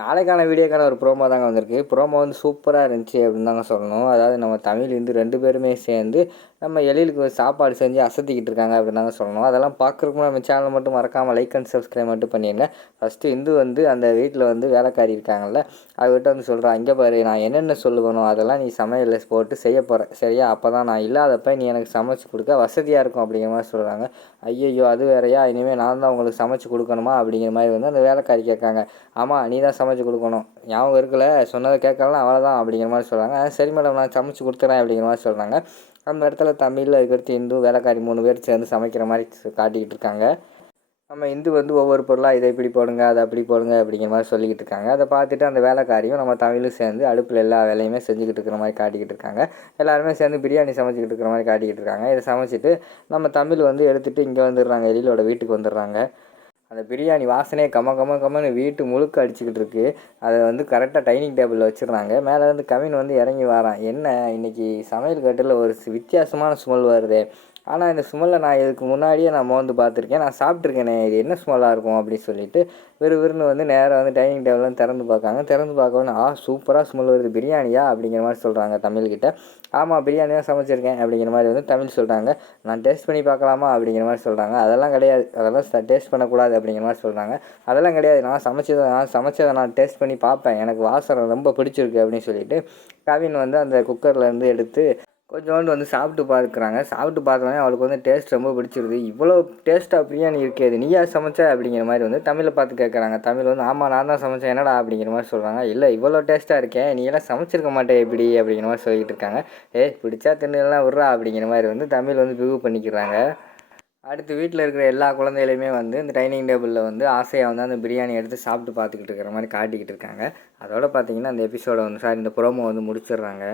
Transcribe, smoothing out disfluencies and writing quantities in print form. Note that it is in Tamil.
நாளைக்கான வீடியோக்கான ஒரு ப்ரோமோ தாங்க வந்திருக்கு. ப்ரோமோ வந்து சூப்பராக இருந்துச்சு அப்படின்னு தாங்க சொல்லணும். அதாவது நம்ம தமிழ், இந்து 2 பேருமே சேர்ந்து நம்ம எழிலுக்கு சாப்பாடு செஞ்சு அசத்திக்கிட்டு இருக்காங்க அப்படின்னு தாங்க சொல்லணும். அதெல்லாம் பார்க்குறதுக்கு நம்ம சேனல் மட்டும் மறக்காமல் லைக் அண்ட் சப்ஸ்கிரைப் மட்டும் பண்ணிடுங்க. ஃபஸ்ட்டு இந்து வந்து அந்த வீட்டில் வந்து வேலைக்காரி இருக்காங்கல்ல, அவகிட்ட வந்து சொல்கிறான், இங்கே பாரு நான் என்னென்ன சொல்லுவேனோ அதெல்லாம் நீ சமையலில் போட்டு செய்ய போகிற சரியா? அப்போ தான் நான் இல்லாதப்ப நீ எனக்கு சமைச்சு கொடுக்க வசதியாக இருக்கும் அப்படிங்கிற மாதிரி சொல்கிறாங்க. ஐயையோ அது வேறையா, இனிமேல் நான் தான் உங்களுக்கு சமைச்சு கொடுக்கணுமா அப்படிங்கிற மாதிரி வந்து அந்த வேலைக்காரி கேட்காங்க. ஆமாம் நீ தான் சமைச்சு கொடுக்கணும், ஞாபகம் இருக்குல்ல, சொன்னதை கேட்கலாம் அவ்வளோதான் அப்படிங்கிற மாதிரி சொல்கிறாங்க. சரி மேடம் நான் சமைச்சு கொடுத்துறேன் அப்படிங்கிற மாதிரி சொல்கிறாங்க. அந்த இடத்துல தமிழில் அதுக்கடுத்து இந்து வேலைக்காரி 3 பேர் சேர்ந்து சமைக்கிற மாதிரி காட்டிக்கிட்டு இருக்காங்க. நம்ம இந்து வந்து ஒவ்வொரு பொருளாக இதை இப்படி போடுங்க அதை அப்படி போடுங்க அப்படிங்கிற மாதிரி சொல்லிக்கிட்டு இருக்காங்க. அதை பார்த்துட்டு அந்த வேலைக்காரியும் நம்ம தமிழும் சேர்ந்து அடுப்பில் எல்லா வேலையுமே செஞ்சுக்கிட்டு இருக்கிற மாதிரி காட்டிக்கிட்டு இருக்காங்க. எல்லாருமே சேர்ந்து பிரியாணி சமைச்சிக்கிட்டு இருக்கிற மாதிரி காட்டிக்கிட்டு இருக்காங்க. இதை சமைச்சிட்டு நம்ம தமிழ் வந்து எடுத்துகிட்டு இங்கே வந்துடுறாங்க, எழிலோட வீட்டுக்கு வந்துடுறாங்க. அந்த பிரியாணி வாசனையே கமன்னு வீட்டு முழுக்க அடிச்சுக்கிட்டு இருக்கு. அதை வந்து கரெக்டாக டைனிங் டேபிளில் வச்சுருந்தாங்க. மேலே வந்து கவின் வந்து இறங்கி வரான். என்ன இன்னைக்கு சமையல் கட்டில் ஒரு வித்தியாசமான ஸ்மெல் வருது, ஆனால் இந்த ஸ்மெல்லை நான் இதுக்கு முன்னாடியே நான் மோந்து பார்த்துருக்கேன், நான் சாப்பிட்ருக்கேனே, இது என்ன ஸ்மெல்லாக இருக்கும் அப்படின்னு சொல்லிட்டு விறுவிறுன்னு வந்து நேராக வந்து டைனிங் டேபிள் வந்து திறந்து பார்க்காங்க. திறந்து பார்க்கணுன்னு சூப்பராக ஸ்மெல் வருது, பிரியாணியா அப்படிங்கிற மாதிரி சொல்கிறாங்க தமிழ்கிட்ட. ஆமாம் பிரியாணி தான் சமைச்சிருக்கேன் அப்படிங்கிற மாதிரி வந்து தமிழ் சொல்கிறாங்க. நான் டேஸ்ட் பண்ணி பார்க்கலாமா அப்படிங்கிற மாதிரி சொல்கிறாங்க. அதெல்லாம் கிடையாது, அதெல்லாம் டேஸ்ட் பண்ணக்கூடாது அப்படிங்கிற மாதிரி சொல்கிறாங்க. அதெல்லாம் கிடையாது, நான் சமைச்சதை நான் டேஸ்ட் பண்ணி பார்ப்பேன், எனக்கு வாசனை ரொம்ப பிடிச்சிருக்கு அப்படின்னு சொல்லிட்டு கவின் வந்து அந்த குக்கர்லேருந்து எடுத்து கொஞ்சோண்டு வந்து சாப்பிட்டு பார்க்குறாங்க. சாப்பிட்டு பார்த்தோன்னே அவளுக்கு வந்து டேஸ்ட் ரொம்ப பிடிச்சிருது. இவ்வளோ டேஸ்ட்டாக பிரியாணி இருக்கே, இது நீயா சமைச்ச அப்படிங்கிற மாதிரி வந்து தமிழை பார்த்து கேட்குறாங்க. தமிழ் வந்து ஆமாம் நான் தான் சமைச்சேன் என்னடா அப்படிங்கிற மாதிரி சொல்கிறாங்க. இல்லை இவ்வளோ டேஸ்ட்டாக இருக்கேன், நீ எல்லாம் சமைச்சிருக்க மாட்டே எப்படி அப்படிங்கிற மாதிரி சொல்லிகிட்டு இருக்காங்க. பிடிச்சா தின்னுலாம் விட்றா அப்படிங்கிற மாதிரி வந்து தமிழ் வந்து பிகு பண்ணிக்கிறாங்க. அடுத்து வீட்டில் இருக்கிற எல்லா குழந்தைகளையுமே வந்து இந்த டைனிங் டேபிளில் வந்து ஆசையாக வந்து அந்த பிரியாணி எடுத்து சாப்பிட்டு பார்த்துக்கிட்டு இருக்கிற மாதிரி காட்டிக்கிட்டு இருக்காங்க. அதோட பார்த்தீங்கன்னா அந்த எபிசோடை வந்து இந்த ப்ரோமோ வந்து முடிச்சிடுறாங்க.